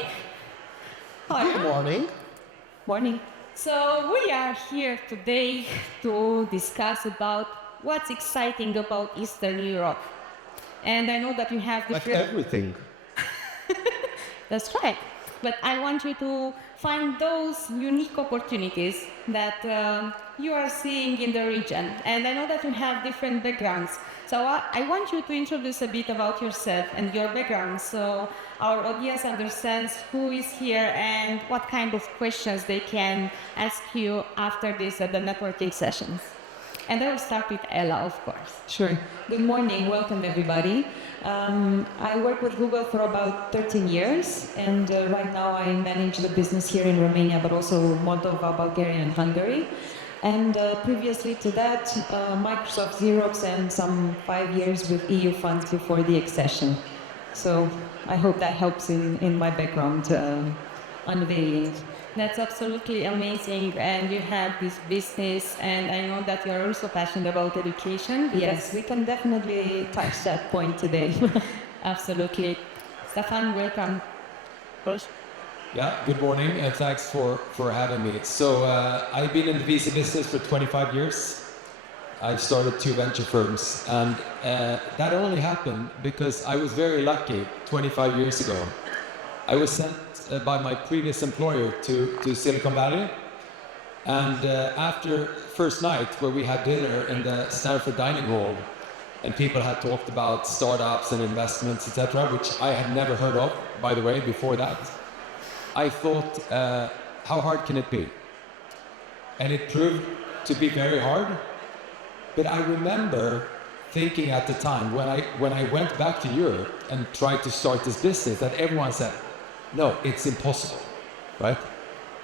morning. How are you? Good morning. Morning. So we are here today to discuss about what's exciting about Eastern Europe. And I know that you have Like different... everything. That's right. But I want you to find those unique opportunities that you are seeing in the region. And I know that you have different backgrounds. So I want you to introduce a bit about yourself and your background so our audience understands who is here and what kind of questions they can ask you after this at the networking sessions. And I will start with Ella, of course. Sure. Good morning. Welcome, everybody. I work with Google for about 13 years, and right now I manage the business here in Romania, but also Moldova, Bulgaria, and Hungary. And previously to that, Microsoft Xerox and some 5 years with EU funds before the accession. So I hope that helps in my background unveiling. That's absolutely amazing, and you have this business, and I know that you're also passionate about education. Yes, we can definitely touch that point today. Absolutely. Staffan, welcome. First. Yeah, good morning, and thanks for having me. So I've been in the VC business for 25 years. I've started 2 venture firms, and that only happened because I was very lucky 25 years ago. I was sent by my previous employer to Silicon Valley, and after first night where we had dinner in the Stanford dining hall, and people had talked about startups and investments, etc., which I had never heard of, by the way, before that, I thought, how hard can it be? And it proved to be very hard, but I remember thinking at the time, when I went back to Europe and tried to start this business, that everyone said, no, it's impossible, right?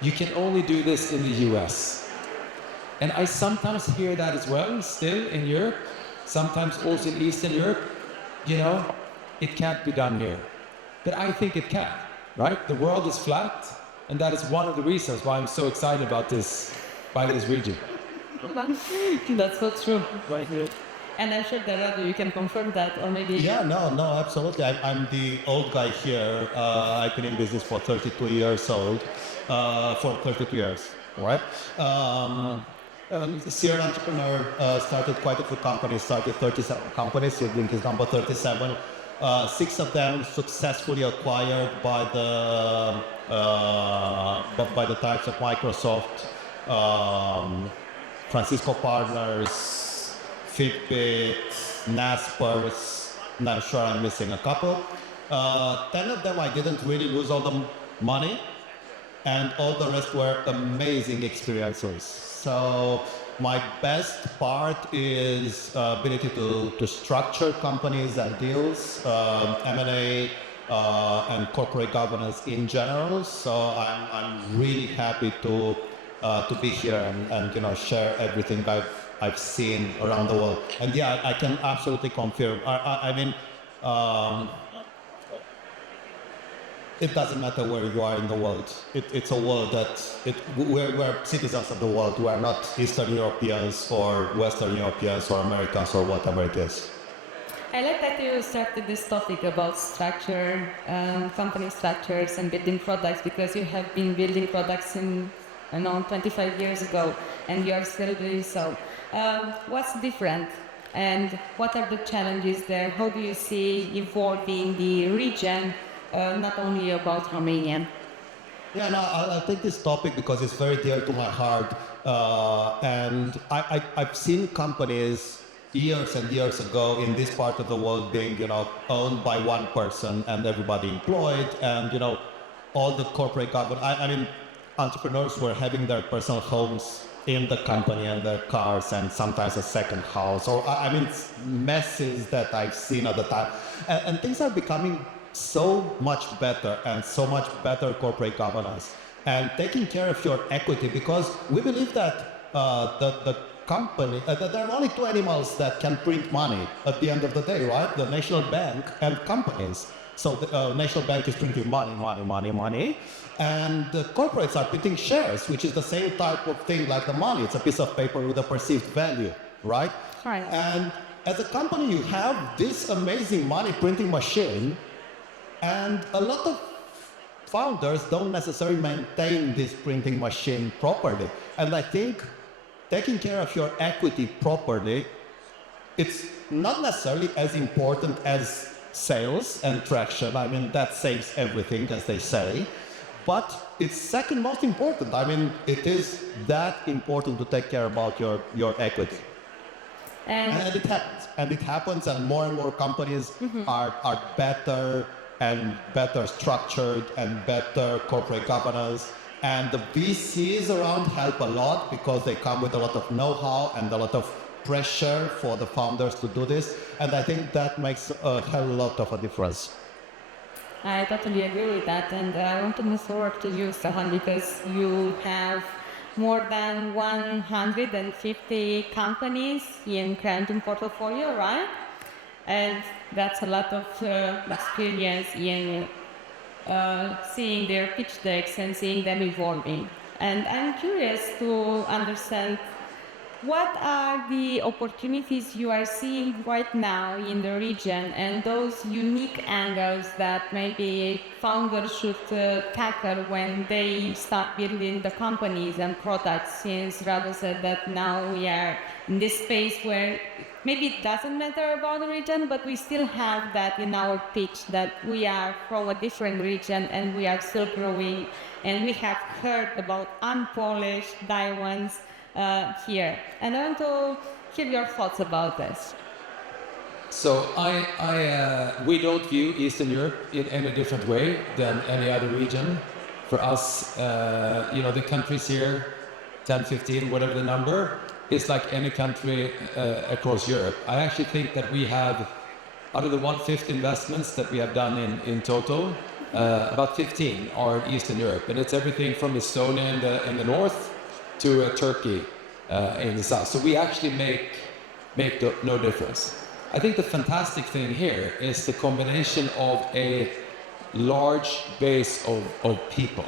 You can only do this in the US. And I sometimes hear that as well, still in Europe, sometimes also in Eastern Europe, you know, it can't be done here. But I think it can, right? The world is flat, and that is one of the reasons why I'm so excited about this, by this region. That's so true. Right here. And I'm sure that Radu, you can confirm that, or maybe... Yeah, no, absolutely. I'm the old guy here. I've been in business for 32 years old, for 32 years, right? Serial entrepreneur, started quite a few companies, started 37 companies. SeedBlink is number 37. 6 of them successfully acquired by the types of Microsoft, Francisco Partners, Fitbit, Naspers, and I'm sure I'm missing a couple. 10 of them I didn't really lose all the money, and all the rest were amazing experiences. So my best part is ability to structure companies and deals, M&A, and corporate governance in general. So I'm really happy to be here and share everything I've seen around the world. And yeah, I can absolutely confirm. I mean, it doesn't matter where you are in the world. It's a world we're citizens of the world. We are not Eastern Europeans or Western Europeans or Americans or whatever it is. I like that you started this topic about structure, company structures and building products, because you have been building products in 25 years ago, and you are still doing so. What's different, and what are the challenges there? How do you see evolving the region, not only about Romania? Yeah, no, I'll take this topic because it's very dear to my heart, and I've seen companies years and years ago in this part of the world being, owned by one person and everybody employed, and all the corporate government. I mean, entrepreneurs were having their personal homes in the company and their cars and sometimes a second house. Or I mean, messes that I've seen at the time. And things are becoming so much better, and so much better corporate governance and taking care of your equity, because we believe that the company, there are only 2 animals that can print money at the end of the day, right? The National Bank and companies. So the National Bank is printing money, and the corporates are printing shares, which is the same type of thing like the money. It's a piece of paper with a perceived value, right? Right. And as a company, you have this amazing money printing machine, and a lot of founders don't necessarily maintain this printing machine properly. And I think taking care of your equity properly, it's not necessarily as important as sales and traction. I mean, that saves everything, as they say. But it's second most important. I mean, it is that important to take care about your equity. And it happens. And it happens, and more companies are better and better structured and better corporate governance. And the VCs around help a lot because they come with a lot of know-how and a lot of pressure for the founders to do this. And I think that makes a hell of a lot of a difference. I totally agree with that, and I want to move forward to you, Staffan, because you have more than 150 companies in Creandum portfolio, right? And that's a lot of experience in seeing their pitch decks and seeing them evolving. And I'm curious to understand, what are the opportunities you are seeing right now in the region and those unique angles that maybe founders should tackle when they start building the companies and products, since Radu said that now we are in this space where maybe it doesn't matter about the region, but we still have that in our pitch that we are from a different region and we are still growing, and we have heard about unpolished diamonds here. And I want to hear your thoughts about this. So we don't view Eastern Europe in any different way than any other region. For us, the countries here, 10, 15, whatever the number, is like any country across Europe. I actually think that we have, out of the 150 investments that we have done in total, about 15 are in Eastern Europe. And it's everything from Estonia in the north to Turkey in the south. So we actually make no difference. I think the fantastic thing here is the combination of a large base of people.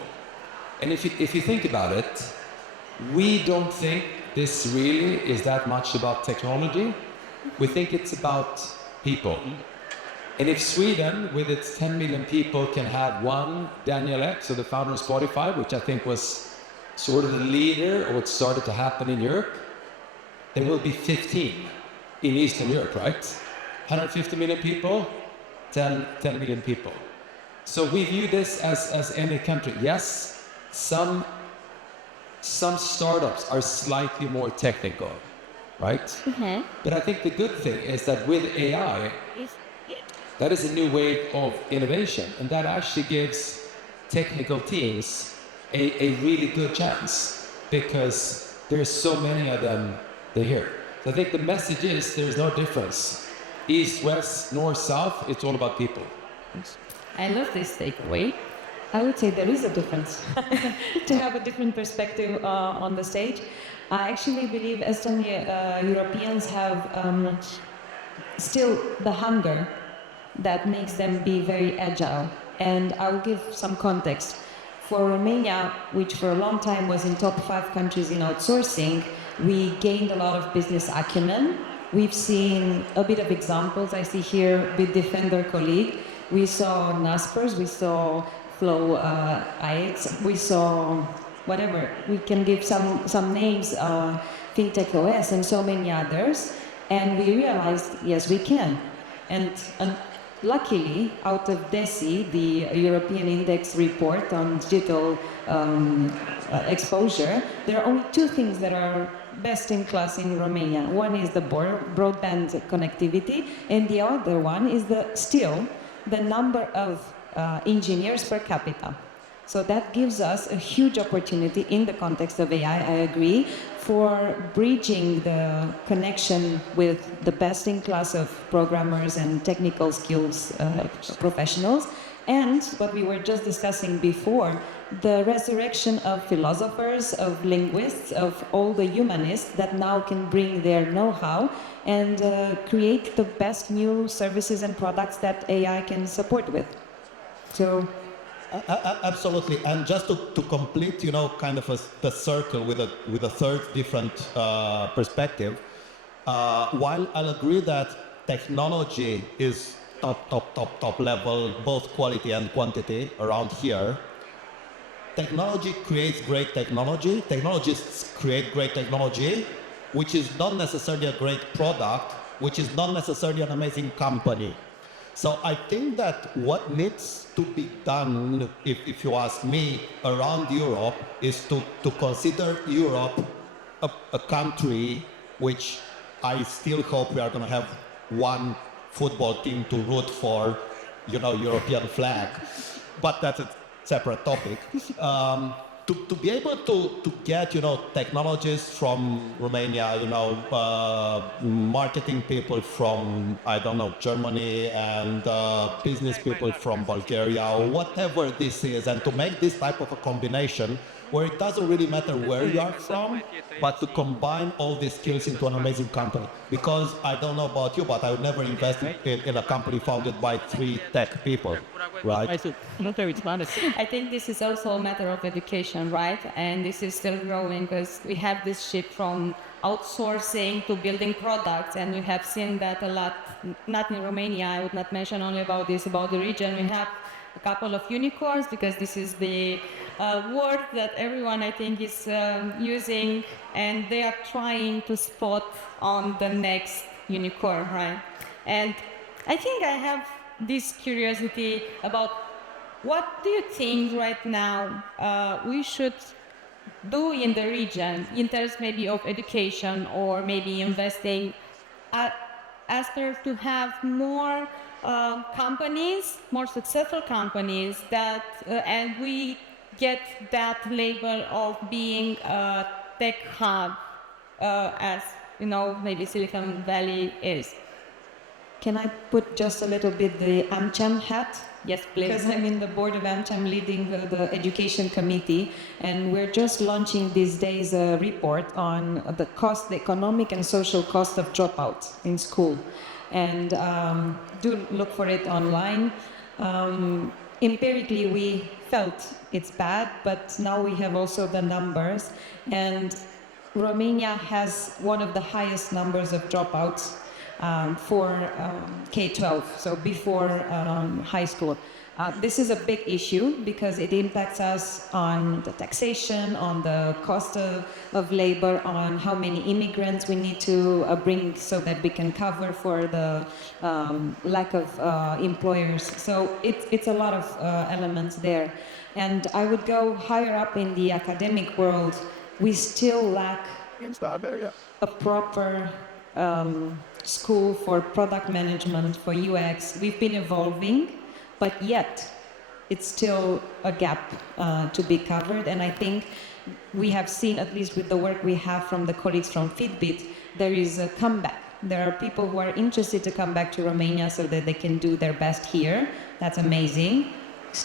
And if you think about it, we don't think this really is that much about technology. We think it's about people. And if Sweden, with its 10 million people, can have one Daniel Ek, so the founder of Spotify, which I think was sort of the leader of what started to happen in Europe, there will be 15 in Eastern Europe, right? 150 million people, 10 million people. So we view this as any country. Yes, some startups are slightly more technical, right? Mm-hmm. But I think the good thing is that with AI, that is a new wave of innovation, and that actually gives technical teams a really good chance, because there's so many of them here. So I think the message is there's no difference. East, west, north, south, it's all about people. I love this takeaway. I would say there is a difference to have a different perspective on the stage. I actually believe Eastern Europeans have still the hunger that makes them be very agile. And I will give some context. For Romania, which for a long time was in top 5 countries in outsourcing, we gained a lot of business acumen. We've seen a bit of examples. I see here with Defender colleague. We saw Naspers, we saw Flow IX, we saw whatever. We can give some names, FinTech OS and so many others. And we realized, yes, we can. And luckily, out of DESI, the European Index report on digital exposure, there are only 2 things that are best in class in Romania. One is the broadband connectivity, and the other one is still the number of engineers per capita. So that gives us a huge opportunity in the context of AI, I agree, for bridging the connection with the best in class of programmers and technical skills professionals. And what we were just discussing before, the resurrection of philosophers, of linguists, of all the humanists that now can bring their know-how and create the best new services and products that AI can support with. So. Absolutely, and just to complete, kind of the circle with a third different perspective. While I'll agree that technology is top level, both quality and quantity around here. Technology creates great technology. Technologists create great technology, which is not necessarily a great product, which is not necessarily an amazing company. So I think that what needs to be done, if you ask me, around Europe is to consider Europe a country which I still hope we are going to have one football team to root for, European flag. But that's a separate topic. To be able to get, technologists from Romania, marketing people from, I don't know, Germany, and business people from Bulgaria, or whatever this is, and to make this type of a combination where it doesn't really matter where you are from, but to combine all these skills into an amazing company. Because I don't know about you, but I would never invest in a company founded by 3 tech people, right? I think this is also a matter of education, right? And this is still growing because we have this shift from outsourcing to building products, and we have seen that a lot, not in Romania. I would not mention only about this, about the region. We have a couple of unicorns, because this is the word that everyone, I think, is using, and they are trying to spot on the next unicorn, right? And I think I have this curiosity about what do you think right now we should do in the region in terms maybe of education, or maybe investing as there to have more companies, more successful companies that, and we get that label of being a tech hub, as maybe Silicon Valley is. Can I put just a little bit the AmCham hat? Yes, please. Because I'm in the board of AmCham, leading the education committee, and we're just launching these days a report on the economic and social cost of dropouts in school. And do look for it online. Empirically, we felt it's bad, but now we have also the numbers. And Romania has one of the highest numbers of dropouts for K-12, so before high school. This is a big issue because it impacts us on the taxation, on the cost of labor, on how many immigrants we need to bring so that we can cover for the lack of employers. So it's a lot of elements there. And I would go higher up in the academic world. We still lack a proper school for product management, for UX. We've been evolving, but yet it's still a gap to be covered. And I think we have seen, at least with the work we have from the colleagues from Fitbit, there is a comeback. There are people who are interested to come back to Romania so that they can do their best here. That's amazing.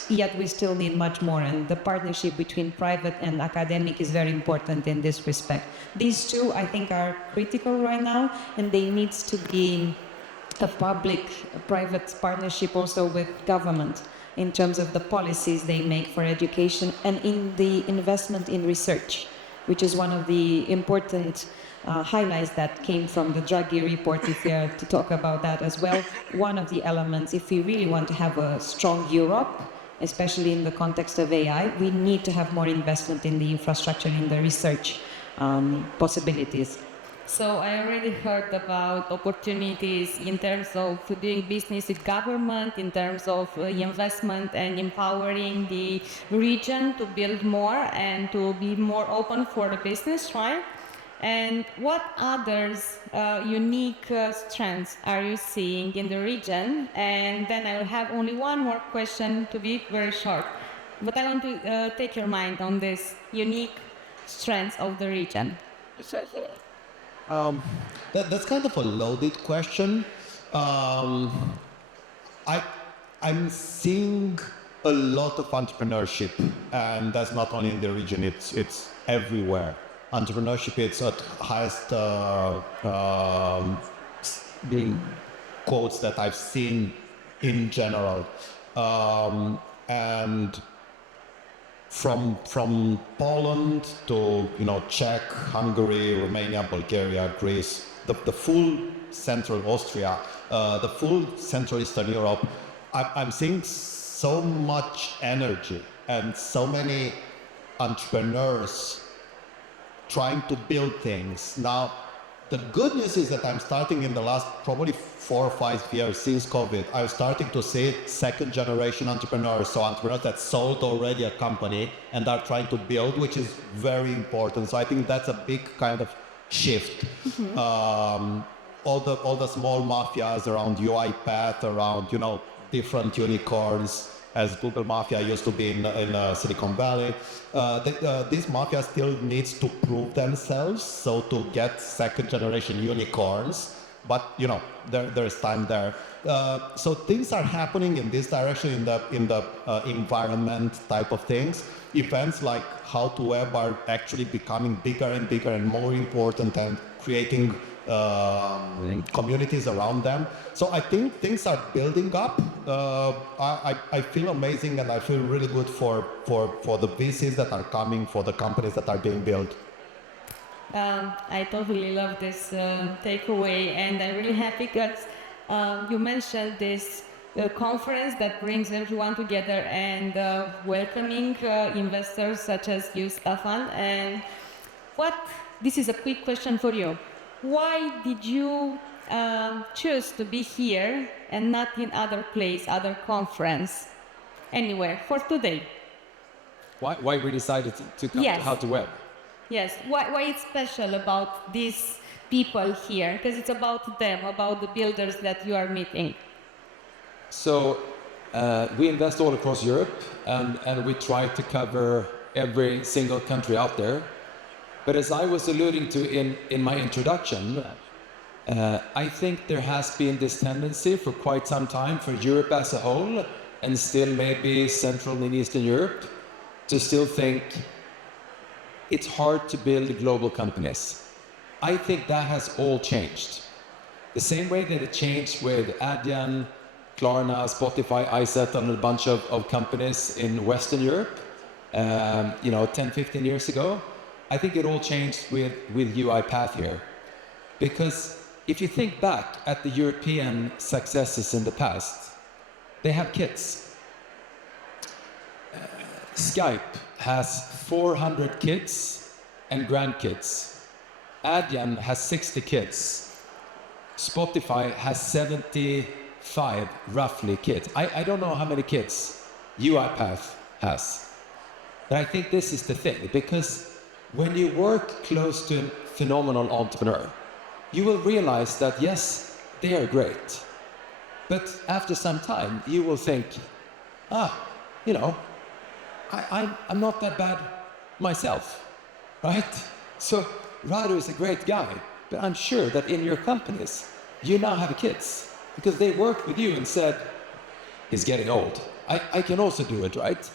Yet we still need much more, and the partnership between private and academic is very important in this respect. These two, I think, are critical right now, and they need to be a public-private partnership also with government in terms of the policies they make for education and in the investment in research, which is one of the important highlights that came from the Draghi report, if we are to talk about that as well. One of the elements, if we really want to have a strong Europe, especially in the context of AI, we need to have more investment in the infrastructure, in the research possibilities. So I already heard about opportunities in terms of doing business with government, in terms of investment and empowering the region to build more and to be more open for the business, right? And what others unique strengths are you seeing in the region? And then I will have only one more question to be very short. But I want to take your mind on this unique strengths of the region. That's kind of a loaded question. I'm seeing a lot of entrepreneurship, and that's not only in the region, it's everywhere. Entrepreneurship is at highest quotes that I've seen in general. And from Poland to Czech, Hungary, Romania, Bulgaria, Greece, the full Central Austria, the full Central Eastern Europe, I'm seeing so much energy and so many entrepreneurs trying to build things. Now, the good news is that I'm starting in the last probably 4 or 5 years since COVID, I'm starting to see second generation entrepreneurs, so entrepreneurs that sold already a company and are trying to build, which is very important. So I think that's a big kind of shift. All the small mafias around UiPath, around, you know, different unicorns, as Google Mafia used to be in Silicon Valley. This mafia still needs to prove themselves, so to get second generation unicorns, but you know, there's time there. So things are happening in this direction in the environment type of things. Events like How to Web are actually becoming bigger and bigger and more important and creating communities around them. So I think things are building up. I feel amazing and I feel really good for the VCs that are coming, for the companies that are being built. I totally love this takeaway, and I'm really happy because you mentioned this conference that brings everyone together and welcoming investors such as you, Staffan. And this is a quick question for you. Why did you choose to be here and not in other place, other conference, anywhere for today? Why we decided to come to How to Web? Yes. Why it's special about these people here? Because it's about them, about the builders that you are meeting. So we invest all across Europe, and we try to cover every single country out there. But as I was alluding to in my introduction, I think there has been this tendency for quite some time for Europe as a whole, and still maybe Central and Eastern Europe, to still think it's hard to build global companies. I think that has all changed. The same way that it changed with Adyen, Klarna, Spotify, iSet, and a bunch of companies in Western Europe, 10, 15 years ago. I think it all changed with UiPath here. Because if you think back at the European successes in the past, they have kids. Skype has 400 kids and grandkids. Adyen has 60 kids. Spotify has 75, roughly, kids. I don't know how many kids UiPath has. But I think this is the thing, because when you work close to a phenomenal entrepreneur, you will realize that, yes, they are great. But after some time, you will think, I'm not that bad myself, right? So Radu is a great guy, but I'm sure that in your companies, you now have kids because they worked with you and said, he's getting old. I can also do it, right?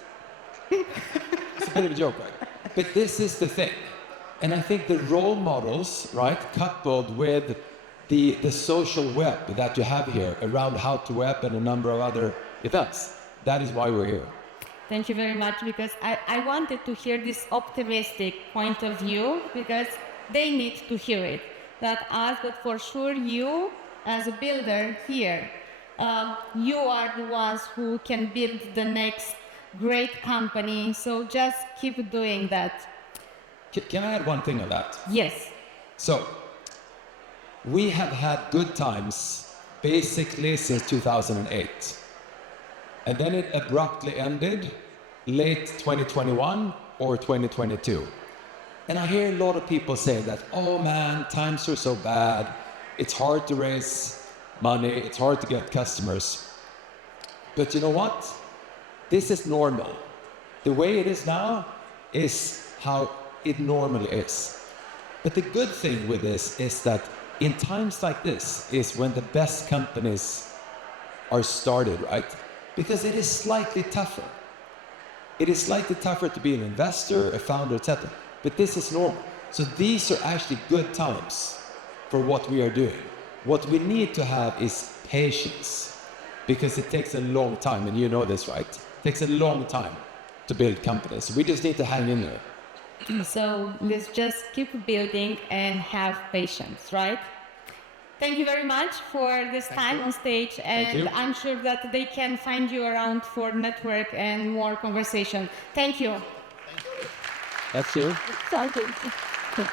It's a bit of a joke, right? But this is the thing. And I think the role models, right, coupled with the social web that you have here around How to Web and a number of other events, that is why we're here. Thank you very much, because I wanted to hear this optimistic point of view, because they need to hear it. Not us, but for sure you, as a builder here, you are the ones who can build the next great company. So just keep doing that. Can I add one thing on that? Yes. So, we have had good times basically since 2008. And then it abruptly ended late 2021 or 2022. And I hear a lot of people say that, oh man, times are so bad. It's hard to raise money. It's hard to get customers. But you know what? This is normal. The way it is now is how it normally is. But the good thing with this is that in times like this is when the best companies are started, right? Because it is slightly tougher. It is slightly tougher to be an investor, a founder, etc. But this is normal. So these are actually good times for what we are doing. What we need to have is patience, because it takes a long time, and you know this, right? It takes a long time to build companies. We just need to hang in there. So let's just keep building and have patience, right? Thank you very much for this time on stage, and I'm sure that they can find you around for network and more conversation. Thank you. That's you. Thank you.